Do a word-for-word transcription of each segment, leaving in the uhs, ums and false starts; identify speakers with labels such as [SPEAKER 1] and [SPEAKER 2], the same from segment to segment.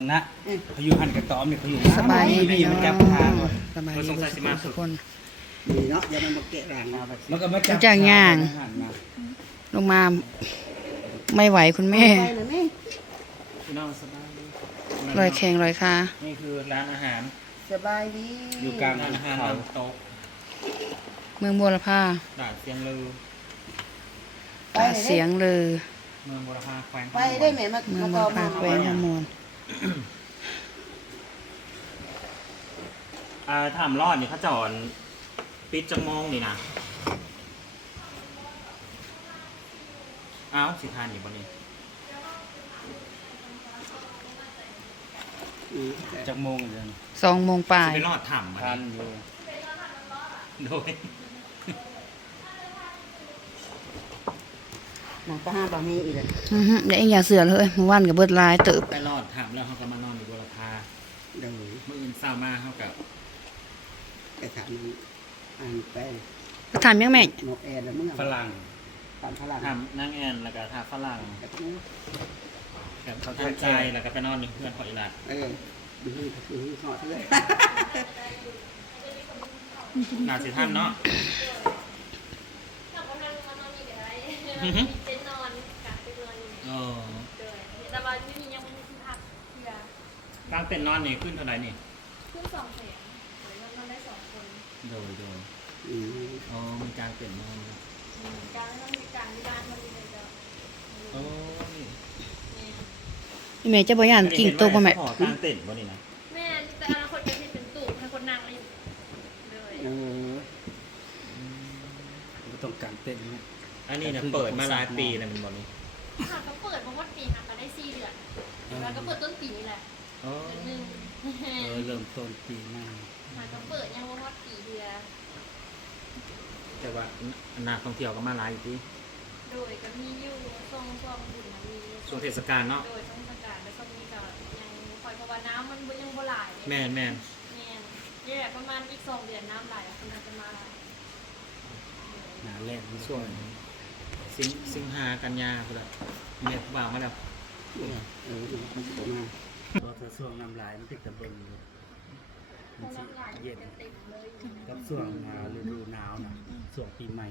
[SPEAKER 1] นะเขาอยู่หันกับตอมเนี่ยเขาอยู่
[SPEAKER 2] สบายดี
[SPEAKER 1] ไม่
[SPEAKER 2] พี่
[SPEAKER 1] มัน
[SPEAKER 2] น้
[SPEAKER 1] จั
[SPEAKER 2] อบ
[SPEAKER 1] ทาง
[SPEAKER 2] งสบายดีทุกคน
[SPEAKER 3] นี่เนาะอย่ามันมาเกะรัง
[SPEAKER 1] มันก็มาจับ
[SPEAKER 2] จากย่าง ลงมาไม่ไหวคุณแม่
[SPEAKER 3] ไปเลยแม่
[SPEAKER 1] พี่น้องสบายดี
[SPEAKER 2] ลอยแข็งลอยคา
[SPEAKER 1] นี่คือร้านอาหาร
[SPEAKER 3] สบายดี
[SPEAKER 1] อยู่กลาง
[SPEAKER 4] ร้านอาหาร
[SPEAKER 1] เขา
[SPEAKER 4] น้ำตก
[SPEAKER 2] เมืองบัวละพา
[SPEAKER 4] ด่านเสียงลือ
[SPEAKER 3] ไป
[SPEAKER 2] ตา
[SPEAKER 3] เลย
[SPEAKER 2] เสียงเลย
[SPEAKER 4] เมืองบุรพาแขวง
[SPEAKER 3] ไปได้แม่มา
[SPEAKER 2] เมือง
[SPEAKER 3] มา
[SPEAKER 2] บัว
[SPEAKER 3] ต่อ
[SPEAKER 2] ละพา
[SPEAKER 3] มา
[SPEAKER 2] แขวงฮอร์โมน
[SPEAKER 4] อ่าถามรอดนี่เขาจอดปิดจังมงนี่นะอ้าวสิทานอยู่บนนี้
[SPEAKER 3] อืม
[SPEAKER 1] จากโมงเดือน
[SPEAKER 2] สองโมงปลา
[SPEAKER 4] สิ
[SPEAKER 2] ย
[SPEAKER 4] ไปรอดถ้ำบัน
[SPEAKER 1] ทาน
[SPEAKER 4] นี้
[SPEAKER 1] อยู่
[SPEAKER 4] โดย
[SPEAKER 3] หนังปลาห้าบะหมี่อีกเลย
[SPEAKER 2] อื้อหือเดี๋ยวเองอย่าเสือเลยเมื่อวานกับเบิดลายเติบ
[SPEAKER 4] ไปรอดถ้ำแล้วเขาก็มานอนอยู่บุรพา
[SPEAKER 3] เดี๋ยว
[SPEAKER 4] เมื่ออื่นเศร้ามาเขากับ
[SPEAKER 3] ไปถามอันไป
[SPEAKER 2] ไปถามยังแม่
[SPEAKER 3] นกแอร์แล้วมึง
[SPEAKER 1] ฝรั่ง
[SPEAKER 3] ปานพลัง
[SPEAKER 4] ถ้ำนั่งแอนแล้วก็ท่าฝรั่ง
[SPEAKER 3] แบบนี้
[SPEAKER 4] กับเขาทักใจแล้วก็ไปนอนอยู่เพื่อนของอีหลัด
[SPEAKER 3] เออดูให้ดูให้หอดเลย
[SPEAKER 4] นาสิท่านเนาะ
[SPEAKER 5] เรากำลังมานอนอยู่อะไร
[SPEAKER 4] อือฮึ
[SPEAKER 5] เป็นนอนกับเป็นนอนอยู่
[SPEAKER 4] เออ
[SPEAKER 5] เลยแต่ว่าไม่มียังไม่มีที่พักเพื่อ
[SPEAKER 4] ตั้งเต็นท์นอนนี่ขึ้นเท่าไหร่นี่
[SPEAKER 5] ขึ้นสองแสนหรือนอนได้สองคน
[SPEAKER 4] โดยโดย
[SPEAKER 3] อืม
[SPEAKER 4] อ๋อมีการเปลี่ยนนอนด้วย
[SPEAKER 5] อืมกลางต้องมีกลางมีด้านมันมีเลยจะ
[SPEAKER 4] โอ้นี่
[SPEAKER 2] อีแม่จะบ่ย่านกิ่งโตบ่แม่
[SPEAKER 4] ขอกลางเต็นท์บ่นี่นะ
[SPEAKER 5] แม่แต่อนาคตจะเป็นตู้ให้คนนั่งเลยเลย
[SPEAKER 3] เออ
[SPEAKER 1] ก็ต้องการเต้นเนี่ย
[SPEAKER 4] อันนี้นะเปิดมาหลายปีแล้วมันบ่นี่
[SPEAKER 5] หากก็เปิดเพราะว่าปีหากก็ได้สี่เดือนแล้วก็เปิดต้นปีนี่แหละ
[SPEAKER 4] อ๋อ
[SPEAKER 5] เดือนหนึ่ง
[SPEAKER 1] เออเริ่มต้นปีหน้า
[SPEAKER 5] หากก็เปิดยังว่าฮอดปีเดือน
[SPEAKER 4] แต่ว่านักท่องเที่ยวก็มาหลายอยู่ที่
[SPEAKER 5] โดยก็มีอยู่ทรงทรงบุญนะมี
[SPEAKER 4] ช่วงเทศกาลเนาะ
[SPEAKER 5] โดยต้องประกาศและช่วงนี้ก็ยังคอยเพราะว่าน้ำมันยังบ่หลาย
[SPEAKER 4] แม่นแม่น
[SPEAKER 5] แม่นนี่แหละประมาณอีกสองเดือนน้ำไหลแล้วคุณจะมา
[SPEAKER 1] หนาแรกนี่
[SPEAKER 4] ช่วงสิงสิงหากันยาพุ่นละเมียผู้บ่าวมาแล้ว
[SPEAKER 3] เนี่ยเออมันจะมา
[SPEAKER 1] พอเธอช่วงน้ำลายมันติดตะเบิงอยู่มันสิเย็น
[SPEAKER 5] เต็มเลย
[SPEAKER 1] กับช่วงอ่าฤดูหนาวนะช่วงปีใหม่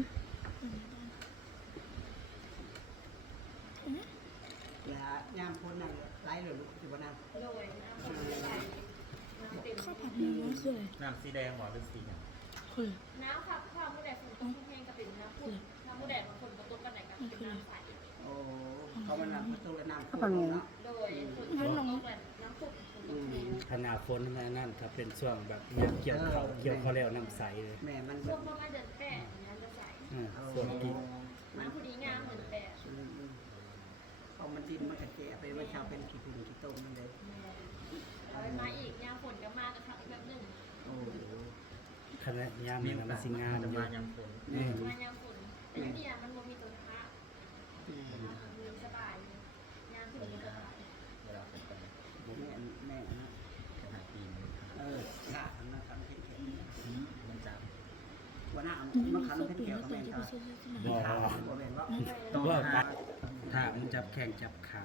[SPEAKER 3] ยายามพ้นนั่นไล่เลยลูกถือว่าน้ำ
[SPEAKER 5] โดยน้ำมันไหลน้ำเต็ม
[SPEAKER 4] น้ำสีแดงหมอเป็นสีหยัง
[SPEAKER 5] น้ำครับข้าวผู้แดดฝนตกแห้งก็เป็นน้ำพุน้ำผู้แดดฝนตกกันไหนก็เป็นน้ำใส
[SPEAKER 3] โอ้เขามันน้ำประตูและน้ำพุเนาะ
[SPEAKER 5] โดยฝนตกแบบน้ำพุฝนตกแห้ง
[SPEAKER 1] ขนาดฝนนั่นนั่นถ้าเป็นช่วงแบบยามเกี่ยวเขาเกี่ยวเขาแล้วน้ำใสเลย
[SPEAKER 3] แม่มัน
[SPEAKER 5] ช่วงประมาณเดือนแปดน้ำจะใส
[SPEAKER 1] อ่าส่วนกี่
[SPEAKER 5] น้ำพอดีงามเหมือนแปด
[SPEAKER 3] เอามันดินมันกระเจาะไปว่าชาวเป็นขี้ฝุ่นขี้ต้มนั่นเลย
[SPEAKER 5] เอาไปมาอีกยามฝนก็มากกับครั้งแบบหนึ่ง
[SPEAKER 3] โอ้
[SPEAKER 1] ขนาดยาม
[SPEAKER 4] มี
[SPEAKER 1] นี่
[SPEAKER 4] โอ
[SPEAKER 1] นะมั
[SPEAKER 4] กาน ส
[SPEAKER 1] สิงาม
[SPEAKER 4] จะ
[SPEAKER 1] อยู่
[SPEAKER 4] มายังฝน
[SPEAKER 1] อืม
[SPEAKER 5] มายามฝนแต่ยังเนี่ยมันมีตัวท้ามีสบายยามฝนสบาย
[SPEAKER 4] เวลาฝนตก
[SPEAKER 3] แม่แม่นะ
[SPEAKER 4] ขนาดปีน
[SPEAKER 3] เออขาดนะคำเข็นเข็น
[SPEAKER 4] มันจะ
[SPEAKER 3] วันหน้ามันขันเป็นเกี่ยวกับแม่ครับ
[SPEAKER 1] บ่
[SPEAKER 3] ขาดบ่แม่ว่า
[SPEAKER 4] ต้อง
[SPEAKER 1] ว่า
[SPEAKER 4] หา
[SPEAKER 1] ถ้ามันจับแข้งจับขา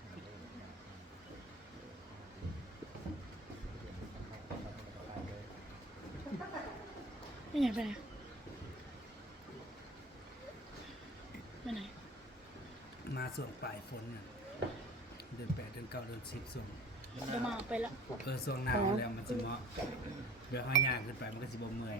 [SPEAKER 6] ไม่อยากไปไหนไปไหน
[SPEAKER 1] มาส่วนปลายฝนน่ะเดือนแปดเดือนเก้าเดือนสิบส่วน
[SPEAKER 6] เดี๋ยวมาไปละ
[SPEAKER 1] เออส่วงหนาวแล้วมันสิเหมาะเดี๋ยวห้อยยากขึ้นไปมันก็สิบ่เมื่อย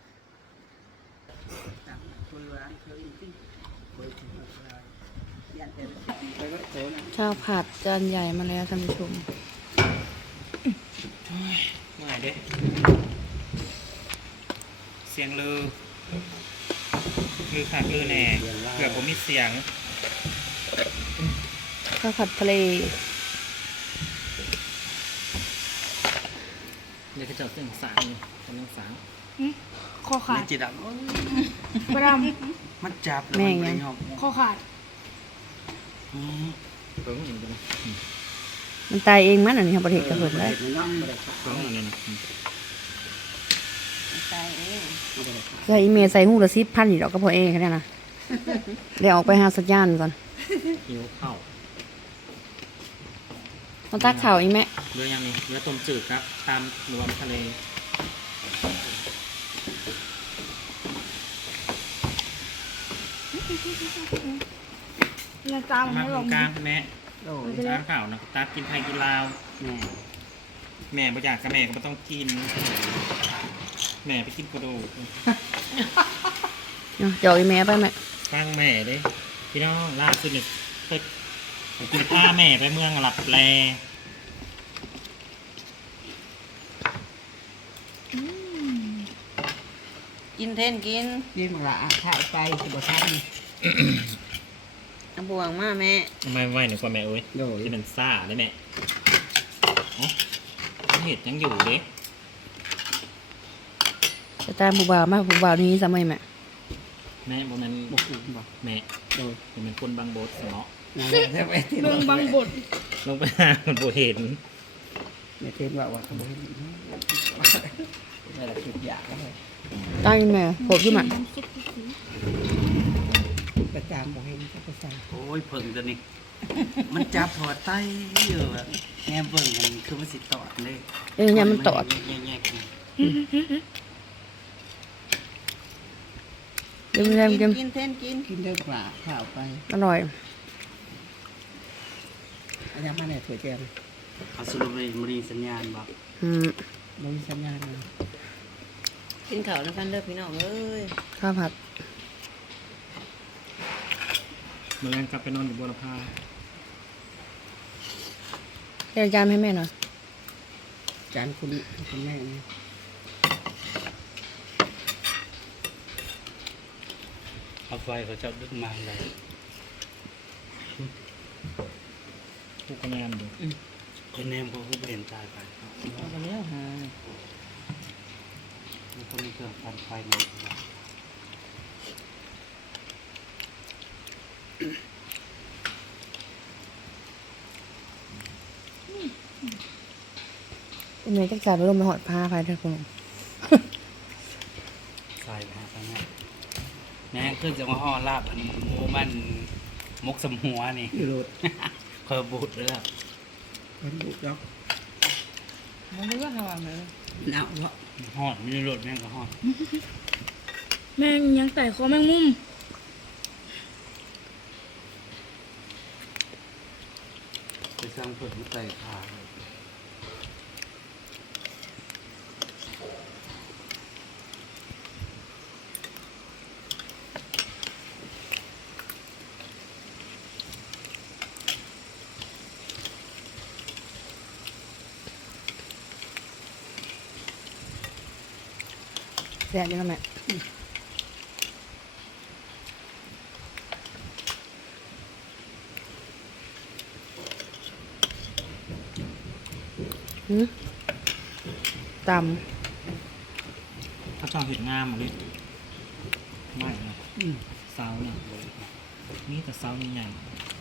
[SPEAKER 3] ต่างคนร้านเคยจริงเคยถึงอะไรยันเต็มไปก็โผล่นะ
[SPEAKER 2] ข้าวผัดจานใหญ่มาแล้วท่านผู้ชม
[SPEAKER 4] เมื่อยเด้เสียงลือลือขาดลือแน่เกือบผมมีเสียง
[SPEAKER 2] ข้าวผัดทะเล
[SPEAKER 4] เดี๋ยวจะเจาะเสียงสางนี่กำลังสาง
[SPEAKER 6] ข้อขาด
[SPEAKER 1] จิตอ่ะ
[SPEAKER 6] กระด
[SPEAKER 1] มันจับ
[SPEAKER 2] แม่งยัง
[SPEAKER 6] ำข้อขาด
[SPEAKER 4] เพิ่งเห็นกัน
[SPEAKER 2] มันตายเองมันอันนี้ครับประเทศกระเพิดได้
[SPEAKER 3] เนาะไม่ได้ขาด
[SPEAKER 4] เพิ่งเห็นนะ
[SPEAKER 3] ตายเองไม่ได้ขาด
[SPEAKER 2] ใส่อีเมลใส่หูละสิบพันอยู่ดอกก็พอเองแค่นี้นะเดี๋ยวออกไปหาสัญญาณก่อน
[SPEAKER 4] หิวข้าว
[SPEAKER 2] มาตักข่าวอีกแม่
[SPEAKER 4] เรือยังนี่เรือต้มจืดครับตามรวมทะเล
[SPEAKER 6] ยังตาม
[SPEAKER 4] มา
[SPEAKER 6] ไม่
[SPEAKER 4] ต
[SPEAKER 6] ล
[SPEAKER 4] รง
[SPEAKER 6] ง
[SPEAKER 4] กลางคุณแม่
[SPEAKER 3] โอ้ย
[SPEAKER 4] ตามข่าวนะตากินไทยกินลาว
[SPEAKER 3] แม่
[SPEAKER 4] แม่ประหยัดกับแม่ก็ไม่ต้องกิน แม่ไปกินกระดูก
[SPEAKER 2] เนาะเดี๋ยวอีแม่ไปแม่
[SPEAKER 4] ฟังแม่เด้พี่น้องล่าสุดเนี่ยเคยไปพาแม่ไปเมืองหลับแล
[SPEAKER 2] กินเทนกิน
[SPEAKER 3] กินละถ่ายไปสิบทัน
[SPEAKER 2] น้ำบวงมาแม่
[SPEAKER 4] ทำไมไหวหนึ่งกว่าแม่เอ้ย
[SPEAKER 3] โดย
[SPEAKER 4] ที่มันซ่าได้แม่อ๋อเห็ดยังอยู่เด้
[SPEAKER 2] จะตามผู้บ่าวมาผู้บ่าวนี้สมัยแม่
[SPEAKER 4] แม่บ่แมัน
[SPEAKER 3] บกอุ่นบอก
[SPEAKER 4] แม่
[SPEAKER 3] โดย
[SPEAKER 4] บ่แมันคนบางโบสเนาะ
[SPEAKER 3] นั่นแหละจะไปที่
[SPEAKER 6] เมืองบางบด
[SPEAKER 4] ลงไปหามันบ่เห็น
[SPEAKER 3] แม่เทมว่าว่าเขาบอกให้แม่ละคิดอยากเลย
[SPEAKER 2] ตั้งอีแม่โหดขึ้นมา
[SPEAKER 3] ประจามบอกให้เขาไปสั่ง
[SPEAKER 1] โอ้ยเพิ่งตัวนี้ มันจับพอไตเยอะแง่เบิ่งกันคือมันสิตอดเลย
[SPEAKER 2] เอ้ยเนี่ยมันตอด
[SPEAKER 1] แยกๆกัน
[SPEAKER 2] เดี๋ยวเดี๋ยวเดี๋ยว
[SPEAKER 3] กินเทนกินกินเด้อปลาข้าวไป
[SPEAKER 2] อร่อย
[SPEAKER 3] อาจารย์มาเนี่ยถั่วแจม
[SPEAKER 1] เขาสรุปเลยมรีสัญญาณบอก
[SPEAKER 2] อืม
[SPEAKER 3] บริสัญญาณเลย
[SPEAKER 2] กินข้าวแล้วกันเด้อพี่น้องเอ้ยข้าวผัด
[SPEAKER 4] เมื่อไงกลับไปนอนอยู่บัวลำพา
[SPEAKER 2] เรียกจานให้แม่หน่อย
[SPEAKER 3] จานคุณคุณแม่เนี่ย
[SPEAKER 1] เอาไฟเขาจะดึงมาเลย
[SPEAKER 4] ผู้กงานอยู่
[SPEAKER 1] คนแนมเขาก็เห็นตายไป
[SPEAKER 3] เอาไปแล้วฮะ
[SPEAKER 1] มันก็มีเครื่องฟันไฟหมด
[SPEAKER 2] เป็นไงจักจ่าไปลงไปหอดผ้าไปเถอะคุณลุง
[SPEAKER 1] ใส่ไปหาทางนั้นแม่ขึ้นจะมาห่อลาบอันหมูมันมกสมหัวนี่
[SPEAKER 3] อยู่โรด
[SPEAKER 1] เคยบูดเลยอะ
[SPEAKER 3] เป็นบุกยอก
[SPEAKER 2] มันไม่ว่าทำอะไร
[SPEAKER 3] หนาวเพราะ
[SPEAKER 1] หอดมีรถแม่งก็หอด
[SPEAKER 6] แม่งยังไต่คอแมงมุม
[SPEAKER 1] ไปสร้างเปิดมาใส่ขาเลย
[SPEAKER 2] แซ่บยังไงแม่หืมต
[SPEAKER 4] พระเจ้าเห็ดงามมาเลยไม่นะ
[SPEAKER 3] อืม
[SPEAKER 4] เสาเนี่ยมีแต่เสาใหญ่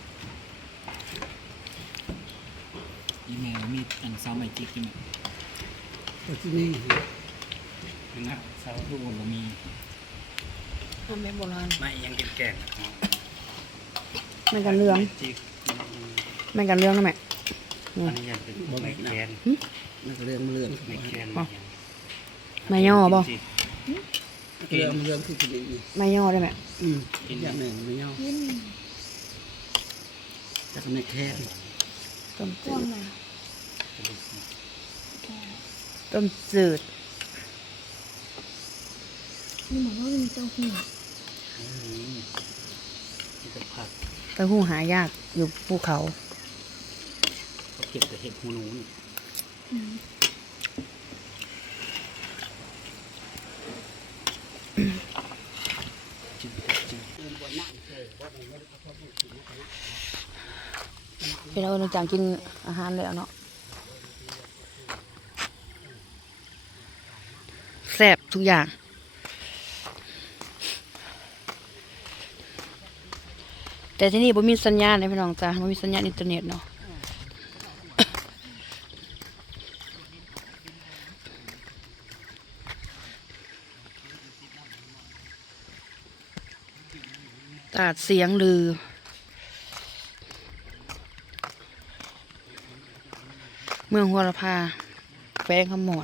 [SPEAKER 4] ๆอีเมลมีอันเสาใหม่จิกอยู่ไหม
[SPEAKER 3] ตัวที่นี่
[SPEAKER 1] นะเสา
[SPEAKER 4] ลูกบนมี
[SPEAKER 2] ำทำเป็นโบราณ
[SPEAKER 1] ไม่ยังแก่ๆนะครับ
[SPEAKER 2] แม่กันเรื่อง
[SPEAKER 1] จิก
[SPEAKER 2] แม่กันเรื่องนะแม่
[SPEAKER 1] อันนี้ยังเป็นไม้แคน
[SPEAKER 3] นักเรื่องเรื่อง
[SPEAKER 1] ไม้แคน
[SPEAKER 2] ไม่ย่อบ่
[SPEAKER 3] เรื่องเรื่องคือคดี
[SPEAKER 2] ไม่ย่อได้ไหม
[SPEAKER 3] อืมอย่างหนึ่งไม่ยอมจากในแค่
[SPEAKER 2] ต้มจื
[SPEAKER 6] ก้อน
[SPEAKER 2] ด
[SPEAKER 6] ไหน
[SPEAKER 2] ต้มจืด
[SPEAKER 6] นี่เหมือนว่ามีเต้าหู้
[SPEAKER 1] ที่จะผัด
[SPEAKER 2] เต้าหู้หายากอยู่ภูเขา
[SPEAKER 1] เขาเก็บแต่เห็ดหูหนูนี่
[SPEAKER 2] พี่เราหลังจากกินอาหารแล้วเนาะแซ่บทุกอย่าง แต่ที่นี่บ่มีสัญญาณนะพี่น้องจ้าบ่มีสัญญาณอินเทอร์เน็ตเนาะตัดเสียงลือเมืองหัวละพาแฟงขมอน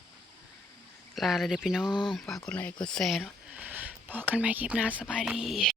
[SPEAKER 2] ลาเลยเด้อพี่น้องฝากกดไลค์กดแชร์เนาะพอกันใหม่คลิปหน้าสบายดี